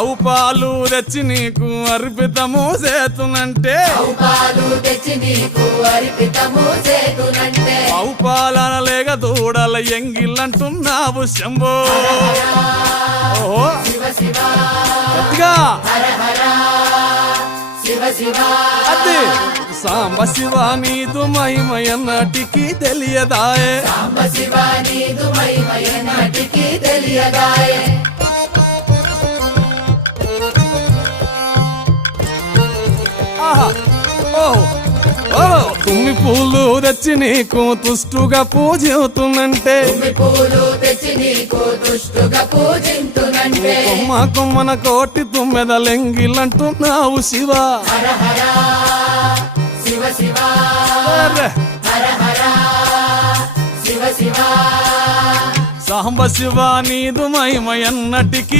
ఆవు పాలు తెచ్చి నీకు అర్పితము చేతునంటే ఆవు పాలన లేక దూడల ఎంగిల్లంటున్నావు శంభో ఓహో గట్టిగా అది సాంబ శివ నీదు మహిమయన్నటికి తెలియదాయే తుమ్మి పూలు తెచ్చి నీకు తుష్టుగా పూజింతునంటే కొమ్మ కొమ్మన కోటి తుమ్మెద లెంగిలంటున్నావు శివ సాంబ శివ నీదు మహిమయన్నటికి